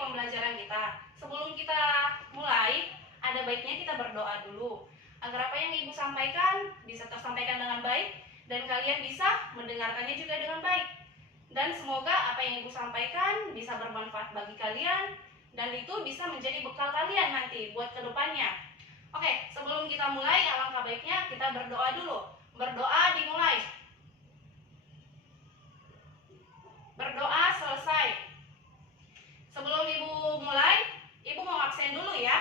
pembelajaran kita. Sebelum kita mulai, ada baiknya kita berdoa dulu agar apa yang Ibu sampaikan bisa tersampaikan dengan baik dan kalian bisa mendengarkannya juga dengan baik. Dan semoga apa yang Ibu sampaikan bisa bermanfaat bagi kalian dan itu bisa menjadi bekal kalian nanti buat kedepannya. Oke, sebelum kita mulai, alangkah baiknya kita berdoa dulu. Berdoa dimulai. Berdoa selesai. Sebelum Ibu mulai, Ibu mau absen dulu ya.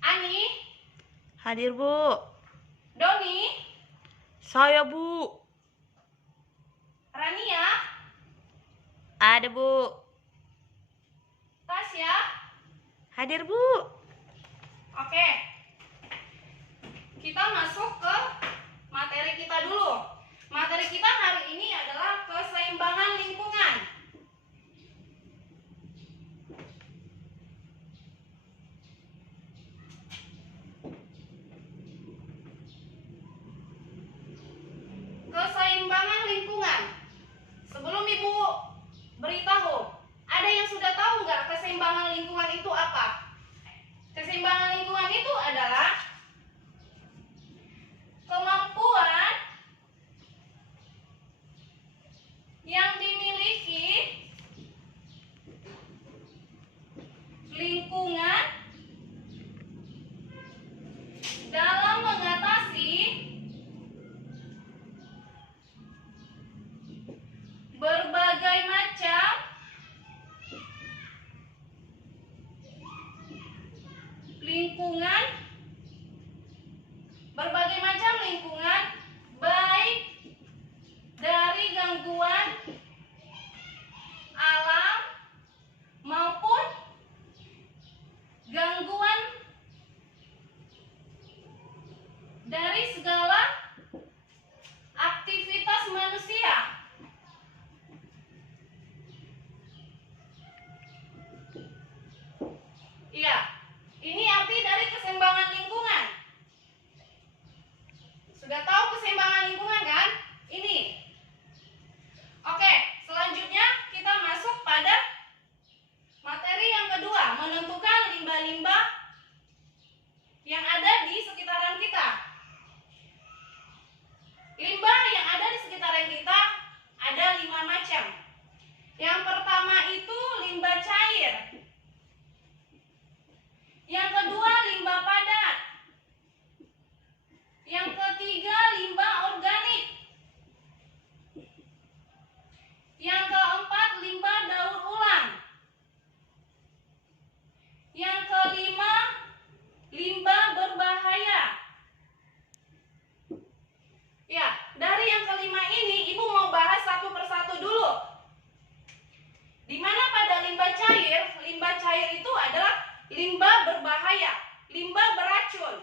Ani. Hadir, Bu. Doni. Saya, Bu. Rania. Ada, Bu. Tasya. Hadir, Bu. Oke. Kita masuk ke materi kita dulu. Materi kita hari ini adalah keseimbangan lingkungan. Keseimbangan lingkungan. Sebelum Ibu beritahu, ada yang sudah tahu nggak keseimbangan lingkungan itu apa? Keseimbangan lingkungan itu adalah kemampuan yang dimiliki lingkungan dalam mengatasi berbagai macam lingkungan, baik dari gangguan alam maupun gangguan dari segala aktivitas manusia. Iya, ini arti dari keseimbangan lingkungan. Sudah tahu keseimbangan lingkungan kan? Ini. Oke, selanjutnya kita masuk pada materi yang kedua, menentukan limbah-limbah yang ada di sekitaran kita. Limbah yang ada di sekitaran kita ada 5 macam. Yang pertama itu limbah cair. Yang kedua limbah padat. Yang ketiga limbah organik. Yang keempat limbah daur ulang. Yang kelima limbah berbahaya. Ya, dari yang kelima ini Ibu mau bahas satu persatu dulu. Di mana pada limbah cair itu adalah limbah berbahaya, limbah beracun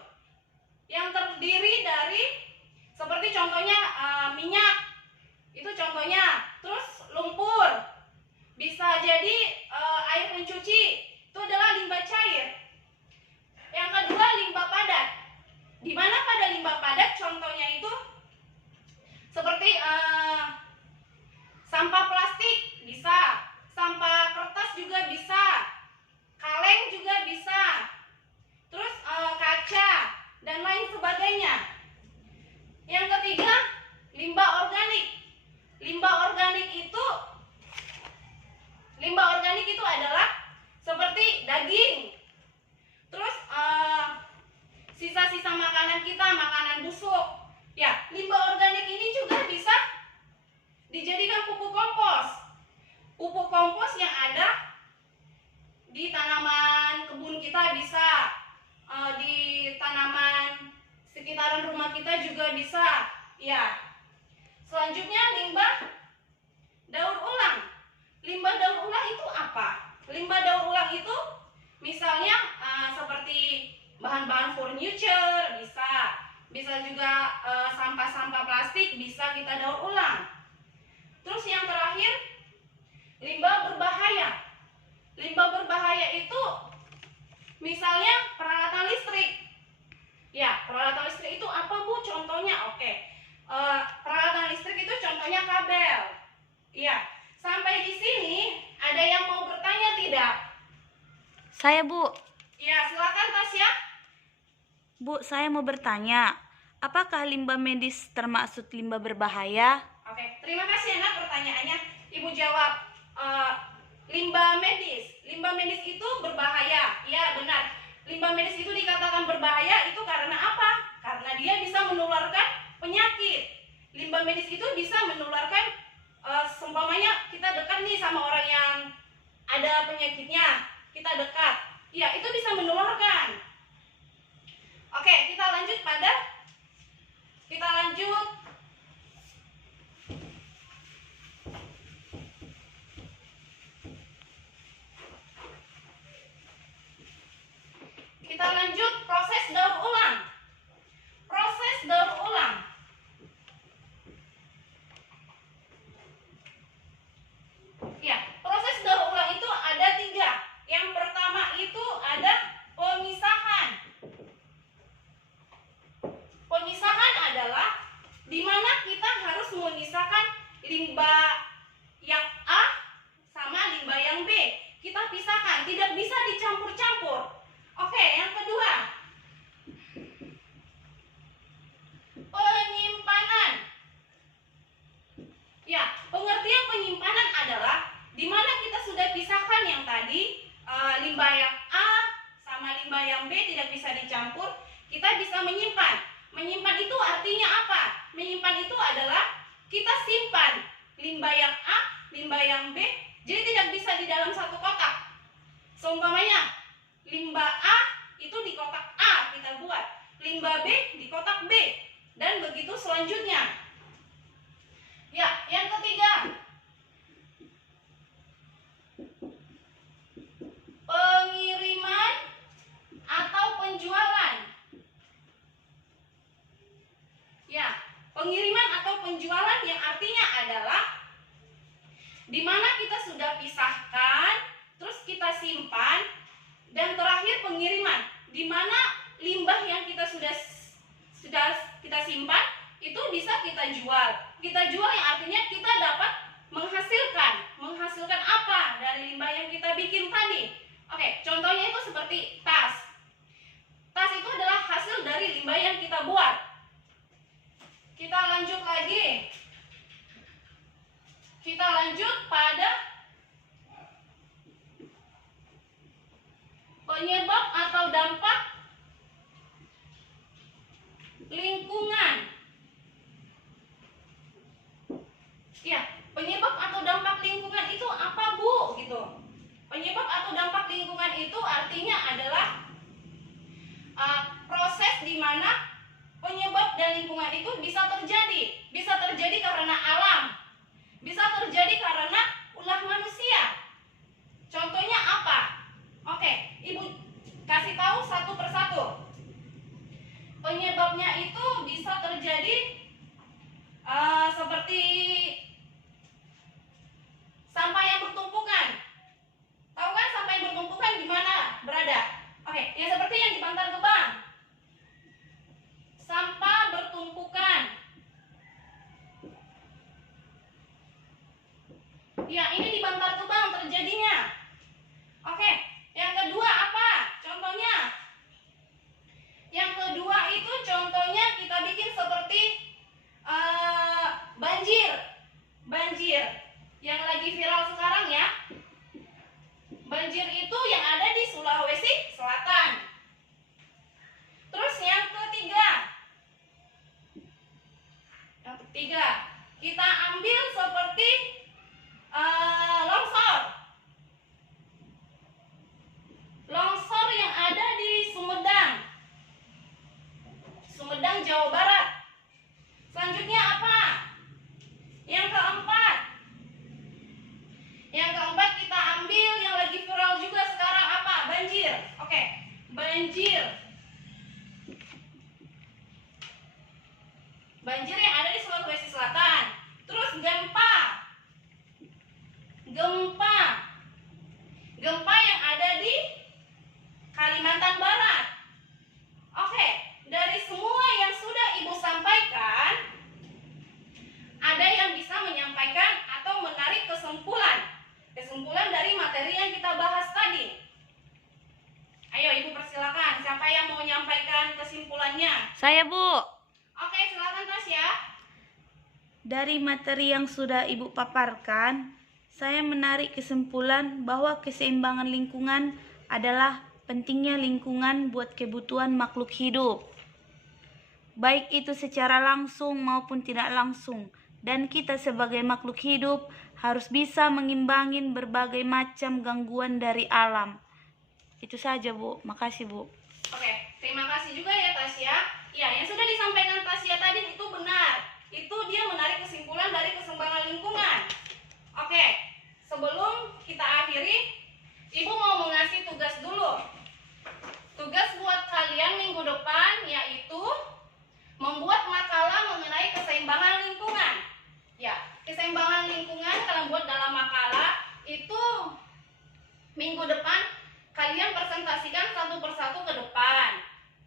yang terdiri dari seperti contohnya minyak, itu contohnya, terus lumpur, bisa jadi air mencuci, itu adalah limbah cair. Yang kedua limbah padat, di mana pada limbah padat contohnya itu seperti sampah plastik bisa, sampah kertas juga bisa, kaleng juga bisa, terus kaca dan lain sebagainya. Yang ketiga limbah organik. Limbah organik itu adalah seperti daging, terus sisa-sisa makanan kita, makanan busuk. Ya, limbah organik ini juga bisa dijadikan pupuk kompos. Pupuk kompos yang ada di tanaman kebun kita bisa, di tanaman sekitaran rumah kita juga bisa. Ya. Selanjutnya limbah daur ulang. Limbah daur ulang itu apa? Limbah daur ulang itu misalnya seperti bahan-bahan furniture bisa juga sampah-sampah plastik bisa kita daur ulang. Terus yang terakhir limbah berbahaya. Limbah berbahaya itu misalnya peralatan listrik. Ya, peralatan listrik itu apa, Bu? Contohnya, oke. Peralatan listrik itu contohnya kabel. Saya, Bu. Ya, silakan Tasya. Bu, saya mau bertanya, apakah limbah medis termasuk limbah berbahaya? Oke, terima kasih Ana pertanyaannya. Ibu jawab, limbah medis. Limbah medis itu berbahaya. Ya, benar. Limbah medis itu dikatakan berbahaya itu karena apa? Karena dia bisa menularkan penyakit. Limbah medis itu bisa menularkan, seumpamanya kita dekat nih sama orang yang ada penyakitnya, kita dekat. Ya, itu bisa menularkan. Oke, kita lanjut. Kita lanjut proses daur ulang. Proses daur ulang. Ya, proses daur ulang itu ada 3. Yang pertama itu ada pemisahan. Pemisahan adalah di mana kita harus memisahkan limbah yang A sama limbah yang B. Kita pisahkan, tidak bisa dicampur-campur. Oke, yang kedua, penyimpanan. Ya, pengertian penyimpanan adalah di mana kita sudah pisahkan yang tadi, limbah yang A sama limbah yang B tidak bisa dicampur, kita bisa menyimpan. Menyimpan itu artinya apa? Menyimpan itu adalah kita simpan limbah yang A, limbah yang B, jadi tidak bisa di dalam satu kotak. Seumpamanya limbah A itu di kotak A kita buat, limbah B di kotak B, dan begitu selanjutnya. Ya, yang ketiga, pengiriman atau penjualan. Ya, pengiriman atau penjualan yang artinya adalah di mana kita sudah pisahkan, terus kita simpan, dan terakhir pengiriman, di mana limbah yang kita sudah kita simpan itu bisa kita jual. Kita jual yang artinya kita dapat menghasilkan apa dari limbah yang kita bikin tadi. Oke, contohnya itu seperti tas. Tas itu adalah hasil dari limbah yang kita buat. Kita lanjut lagi. Kita lanjut pada penyebab atau dampak lingkungan. Ya, penyebab atau dampak lingkungan itu apa, Bu? Gitu. Penyebab atau dampak lingkungan itu artinya adalah proses di mana penyebab dan lingkungan itu bisa terjadi. Bisa terjadi karena alam, bisa terjadi karena ulah manusia. Contohnya apa? Oke, Ibu kasih tahu satu persatu. Penyebabnya itu bisa terjadi seperti sampah yang bertumpukan. Tahu kan sampah yang bertumpukan di mana berada? Oke, ya seperti yang di Bantar Gebang. Sampah bertumpukan. Ya, ini di Bantar Gebang terjadinya. Oke, yang kedua apa? Contohnya. Yang kedua itu contohnya kita bikin seperti banjir. Banjir yang lagi viral sekarang ya. Banjir itu yang ada di Sulawesi Selatan. Terus yang ketiga. Yang ketiga, kita ambil seperti longsor. Longsor yang ada di Sumedang, Jawa Barat. Selanjutnya apa? Yang keempat. Yang keempat kita ambil yang lagi viral juga sekarang apa? Banjir. Oke, banjir. Banjir yang ada di Sulawesi Selatan. Terus gempa. Gempa yang ada di Kalimantan Barat. Oke, dari semua yang sudah Ibu sampaikan, ada yang bisa menyampaikan atau menarik kesimpulan dari materi yang kita bahas tadi. Saya, Bu. Oke, silakan Tasya. Dari materi yang sudah Ibu paparkan, saya menarik kesimpulan bahwa keseimbangan lingkungan adalah pentingnya lingkungan buat kebutuhan makhluk hidup, baik itu secara langsung maupun tidak langsung. Dan kita sebagai makhluk hidup harus bisa mengimbangin berbagai macam gangguan dari alam. Itu saja, Bu. Makasih, Bu. Oke, terima kasih juga ya Tasya. Ya, yang sudah disampaikan Tasya tadi itu benar. Itu dia menarik kesimpulan dari keseimbangan lingkungan. Oke, sebelum kita akhiri, Ibu mau mengasih tugas dulu. Tugas buat kalian minggu depan yaitu membuat makalah mengenai keseimbangan lingkungan. Ya, keseimbangan lingkungan kalian buat dalam makalah itu minggu depan kalian presentasikan satu persatu ke depan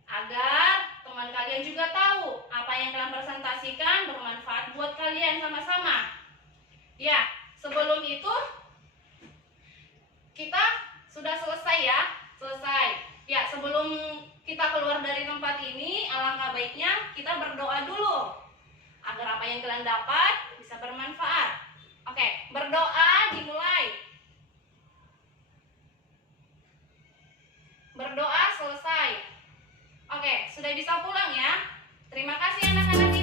agar teman kalian juga tahu apa yang kalian presentasikan bermanfaat buat kalian sama-sama. Ya, sebelum itu kita sudah selesai ya, selesai. Ya, sebelum kita keluar dari tempat ini, alangkah baiknya kita berdoa dulu agar apa yang kalian dapat bisa bermanfaat. Oke, berdoa dimulai. Berdoa selesai. Oke, sudah bisa pulang ya. Terima kasih anak-anak.